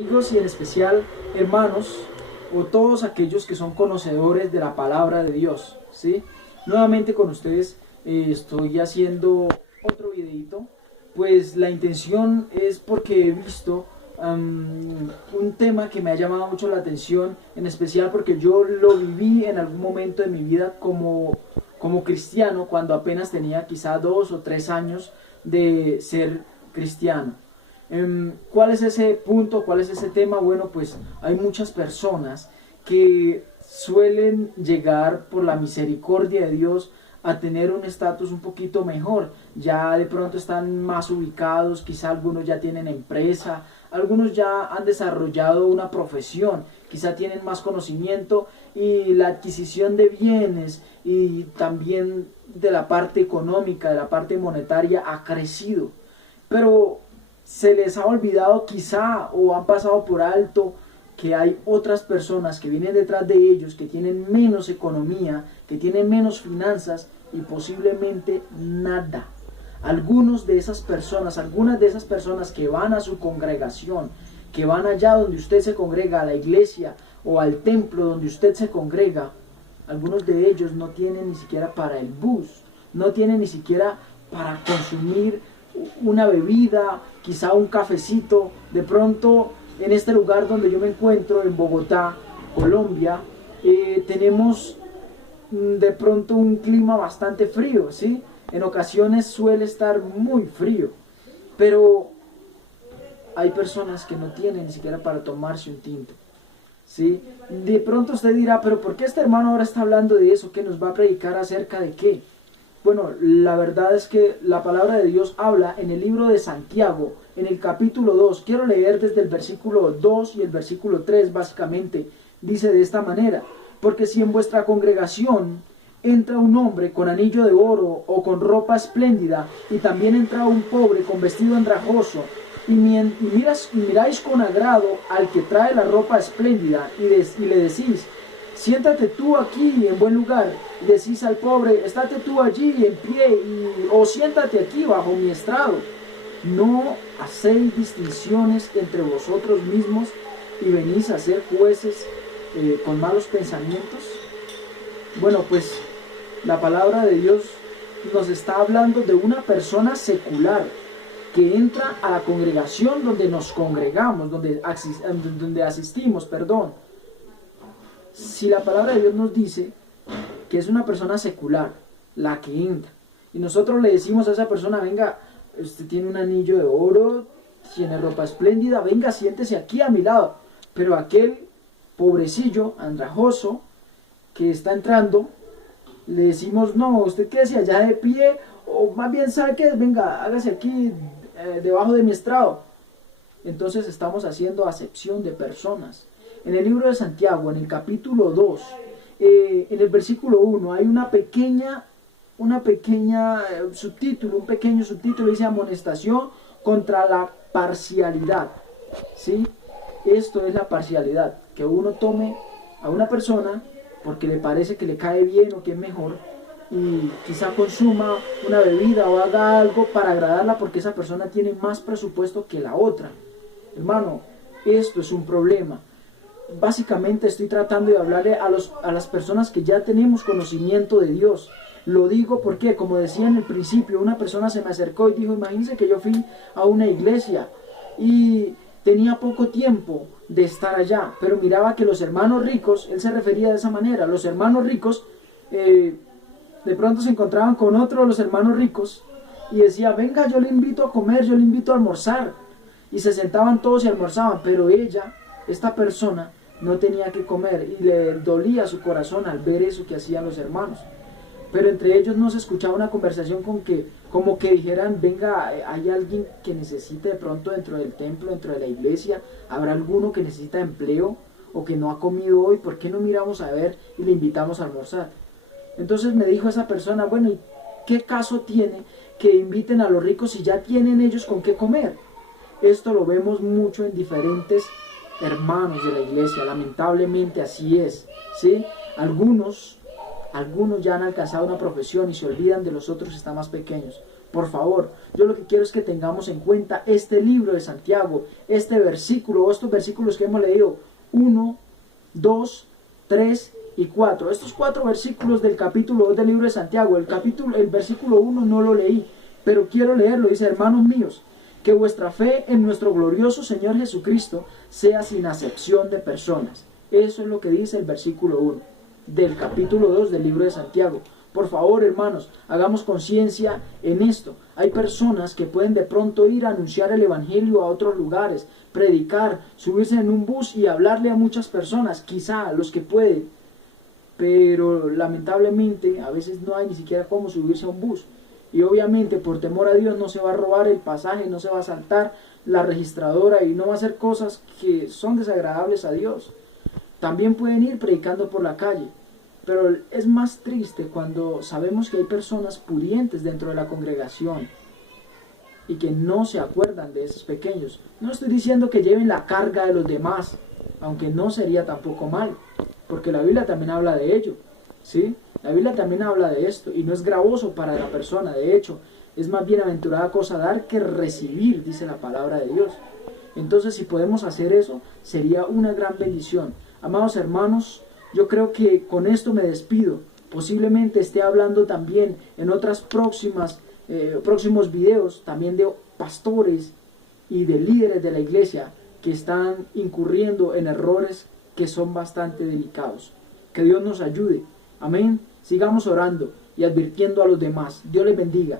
Amigos y en especial hermanos o todos aquellos que son conocedores de la palabra de Dios, ¿sí? Nuevamente con ustedes estoy haciendo otro videito, pues la intención es porque he visto un tema que me ha llamado mucho la atención, en especial porque yo lo viví en algún momento de mi vida como cristiano, cuando apenas tenía quizá 2 o 3 años de ser cristiano. ¿Cuál es ese punto? ¿Cuál es ese tema? Bueno, pues hay muchas personas que suelen llegar por la misericordia de Dios a tener un estatus un poquito mejor. Ya de pronto están más ubicados, quizá algunos ya tienen empresa, algunos ya han desarrollado una profesión, quizá tienen más conocimiento y la adquisición de bienes y también de la parte económica, de la parte monetaria ha crecido. Pero se les ha olvidado quizá o han pasado por alto que hay otras personas que vienen detrás de ellos, que tienen menos economía, que tienen menos finanzas y posiblemente nada. Algunas de esas personas que van a su congregación, que van allá donde usted se congrega, a la iglesia o al templo donde usted se congrega, algunos de ellos no tienen ni siquiera para el bus, no tienen ni siquiera para consumir una bebida, quizá un cafecito. De pronto en este lugar donde yo me encuentro, en Bogotá, Colombia, tenemos de pronto un clima bastante frío, ¿sí? En ocasiones suele estar muy frío, pero hay personas que no tienen ni siquiera para tomarse un tinto, ¿sí? De pronto usted dirá, pero ¿por qué este hermano ahora está hablando de eso? ¿Qué nos va a predicar acerca de qué? Bueno, la verdad es que la palabra de Dios habla en el libro de Santiago, en el capítulo 2. Quiero leer desde el versículo 2 y el versículo 3 básicamente. Dice de esta manera: porque si en vuestra congregación entra un hombre con anillo de oro o con ropa espléndida, y también entra un pobre con vestido andrajoso, y miráis con agrado al que trae la ropa espléndida, y le decís: siéntate tú aquí en buen lugar, y decís al pobre: estate tú allí en pie, o siéntate aquí bajo mi estrado, ¿no hacéis distinciones entre vosotros mismos y venís a ser jueces con malos pensamientos? Bueno, pues la palabra de Dios nos está hablando de una persona secular que entra a la congregación donde nos congregamos, donde asistimos, perdón. Si la palabra de Dios nos dice que es una persona secular la que entra, y nosotros le decimos a esa persona: venga, usted tiene un anillo de oro, tiene ropa espléndida, venga, siéntese aquí a mi lado, pero aquel pobrecillo, andrajoso, que está entrando, le decimos: no, usted quédese allá de pie, o más bien, ¿sabe qué? Venga, hágase aquí debajo de mi estrado. Entonces estamos haciendo acepción de personas. En el libro de Santiago, en el capítulo 2, en el versículo 1, hay un pequeño subtítulo, dice: amonestación contra la parcialidad, ¿sí? Esto es la parcialidad, que uno tome a una persona porque le parece que le cae bien o que es mejor, y quizá consuma una bebida o haga algo para agradarla porque esa persona tiene más presupuesto que la otra. Hermano, esto es un problema. Básicamente estoy tratando de hablarle a las personas que ya tenemos conocimiento de Dios. Lo digo porque, como decía en el principio, una persona se me acercó y dijo: imagínense que yo fui a una iglesia y tenía poco tiempo de estar allá, pero miraba que los hermanos ricos, él se refería de esa manera, los hermanos ricos de pronto se encontraban con otro de los hermanos ricos y decía: venga, yo le invito a comer, yo le invito a almorzar, y se sentaban todos y almorzaban, pero esta persona no tenía que comer, y le dolía su corazón al ver eso que hacían los hermanos. Pero entre ellos no se escuchaba una conversación como que dijeran: venga, hay alguien que necesita de pronto dentro del templo, dentro de la iglesia, habrá alguno que necesita empleo o que no ha comido hoy, ¿por qué no miramos a ver y le invitamos a almorzar? Entonces me dijo esa persona: bueno, ¿y qué caso tiene que inviten a los ricos si ya tienen ellos con qué comer? Esto lo vemos mucho en diferentes hermanos de la iglesia, lamentablemente así es, ¿sí? Algunos ya han alcanzado una profesión y se olvidan de los otros que están más pequeños. Por favor, yo lo que quiero es que tengamos en cuenta este libro de Santiago, este versículo o estos versículos que hemos leído, 1, 2, 3 y 4. Estos 4 versículos del capítulo 2 del libro de Santiago, el versículo 1 no lo leí, pero quiero leerlo. Dice: hermanos míos, que vuestra fe en nuestro glorioso Señor Jesucristo sea sin acepción de personas. Eso es lo que dice el versículo 1 del capítulo 2 del libro de Santiago. Por favor, hermanos, hagamos conciencia en esto. Hay personas que pueden de pronto ir a anunciar el evangelio a otros lugares, predicar, subirse en un bus y hablarle a muchas personas, quizá los que pueden, pero lamentablemente a veces no hay ni siquiera cómo subirse a un bus. Y obviamente por temor a Dios no se va a robar el pasaje, no se va a saltar la registradora y no va a hacer cosas que son desagradables a Dios. También pueden ir predicando por la calle, pero es más triste cuando sabemos que hay personas pudientes dentro de la congregación y que no se acuerdan de esos pequeños. No estoy diciendo que lleven la carga de los demás, aunque no sería tampoco mal, porque la Biblia también habla de ello, ¿sí? La Biblia también habla de esto y no es gravoso para la persona. De hecho, es más bienaventurada cosa dar que recibir, dice la palabra de Dios. Entonces, si podemos hacer eso, sería una gran bendición. Amados hermanos, yo creo que con esto me despido. Posiblemente esté hablando también en otras próximos videos también de pastores y de líderes de la iglesia que están incurriendo en errores que son bastante delicados. Que Dios nos ayude. Amén. Sigamos orando y advirtiendo a los demás. Dios les bendiga.